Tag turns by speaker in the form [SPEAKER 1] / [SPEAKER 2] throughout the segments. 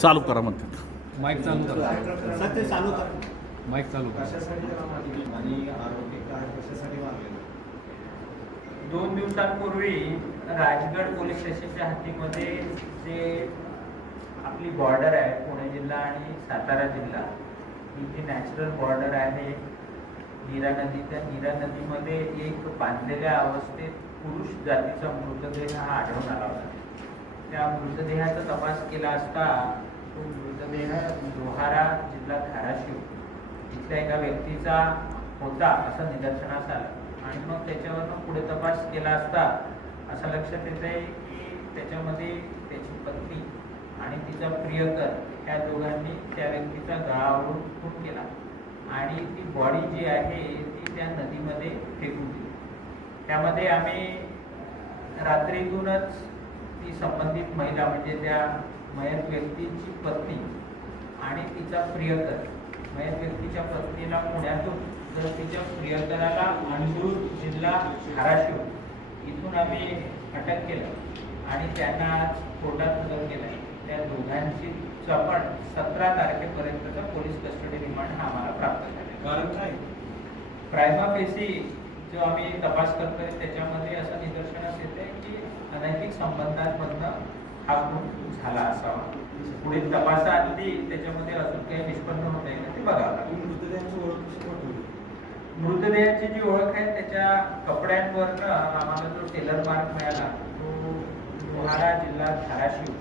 [SPEAKER 1] चालू करा म्हणतात
[SPEAKER 2] माईक चालू करा.
[SPEAKER 3] सर ते चालू कर.
[SPEAKER 2] माईक चालू करा.
[SPEAKER 3] कशासाठी मारली आणि आरोपी काय कशासाठी
[SPEAKER 4] दोन दिवसांपूर्वी राजगड पोलीस स्टेशनच्या हद्दीमध्ये जे आपली बॉर्डर आहे पुणे जिल्हा आणि सातारा जिल्हा ही जी नॅचरल बॉर्डर आहे. नीरा नदी त्या नीरा नदीमध्ये एक बांधलेल्या अवस्थेत पुरुष जातीचा मृतदेह हा आढळून आला होता. त्या मृतदेहाचा तपास केला असता तो मृतदेह लोहारा जिल्हा धाराशिव इथल्या एका व्यक्तीचा होता असं निदर्शनास आलं. आणि मग त्याच्यावरनं पुढे तपास केला असता असं लक्षात येत आहे की त्याच्यामध्ये त्याची पत्नी आणि तिचा प्रियकर या दोघांनी त्या व्यक्तीचा गळावरून खून केला. आणि ती बॉडी जी आहे ती त्या नदीमध्ये फेकून दिली. त्यामध्ये आम्ही रात्रीतूनच ती संबंधित महिला म्हणजे त्या मयत व्यक्तीची पत्नी आणि तिचा प्रियकर. मयत व्यक्तीच्या पत्नीला पुण्यातून तर तिच्या प्रियकराला अंडूर जिल्हा धाराशिव इथून आम्ही अटक केलं आणि त्यांना आज कोर्टात हजर केलं त्या दोघांची आपण सतरा तारखेपर्यंतचा पोलीस कस्टडी रिमांड आम्हाला प्राप्त झाला.
[SPEAKER 3] कारण काय?
[SPEAKER 4] प्रायमा पेशी जो आम्ही तपास करतोय त्याच्यामध्ये असं निदर्शनास येते की अनैतिक संबंधांमधनं हा खून झाला असावा. पुढील तपासाआधी त्याच्यामध्ये अजून काही निष्पन्न होत आहे का ते लागेल
[SPEAKER 3] मृतदेहाची ओळख
[SPEAKER 4] मृतदेहाची जी ओळख आहे त्याच्या कपड्यांवरनं आम्हाला जो टेलर मार्क मिळाला तो लोहारा जिल्हा धाराशिव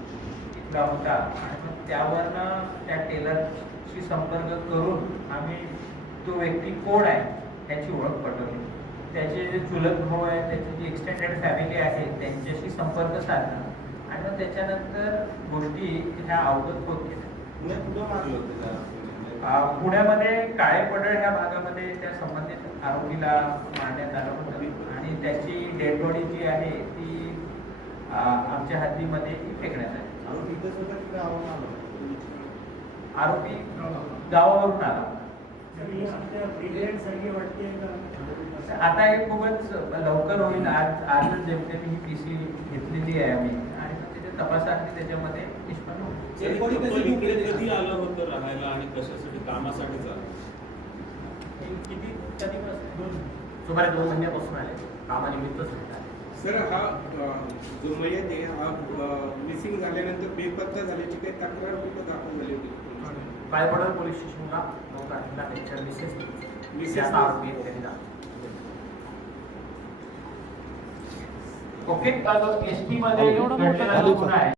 [SPEAKER 4] इथला होता. आणि मग त्यावरनं त्या टेलरशी संपर्क करून आम्ही तो व्यक्ती कोण आहे त्याची ओळख पटवली. त्याचे जे चुलत भाऊ आहे त्याची जी एक्सटेंडेड फॅमिली आहे त्यांच्याशी संपर्क साधला आणि मग त्याच्यानंतर गोष्टी ह्या अवगत होत गेल्या पुण्यामध्ये काळे पडळ ह्या भागामध्ये त्या संबंधित आरोपीला मारण्यात आलं होतं. आणि त्याची डेड बॉडी जी आहे ती आमच्या हद्दीमध्ये ती फेकण्यात आली?
[SPEAKER 3] आरोपी
[SPEAKER 4] गावावरून आला. आता हे खूपच लवकर होईल. आज आजच जेमतेम ही पी सी घेतलेली आहे आम्ही. आणि मग त्याच्या तपासासाठी त्याच्यामध्ये निष्पन्न?
[SPEAKER 5] कधी आलं होतं राहायला आणि कशासाठी कामासाठी
[SPEAKER 4] किती कधीपासून
[SPEAKER 6] सुमारे दोन महिन्यापासून आले. कामानिमित्तच
[SPEAKER 7] सर हा जो मयत आहे हा मिसिंग झाल्यानंतर बेपत्ता झाल्याची काही तक्रार कुठं दाखल झाली होती?
[SPEAKER 6] पायपडर पोलीस स्टेशनला नऊ तारखेला त्यांच्या मिसेस
[SPEAKER 7] मिसेस
[SPEAKER 6] मिसेस. आरोपी त्यांनी
[SPEAKER 4] ओके एस टी मध्ये घडलेला गुन्हा आहे?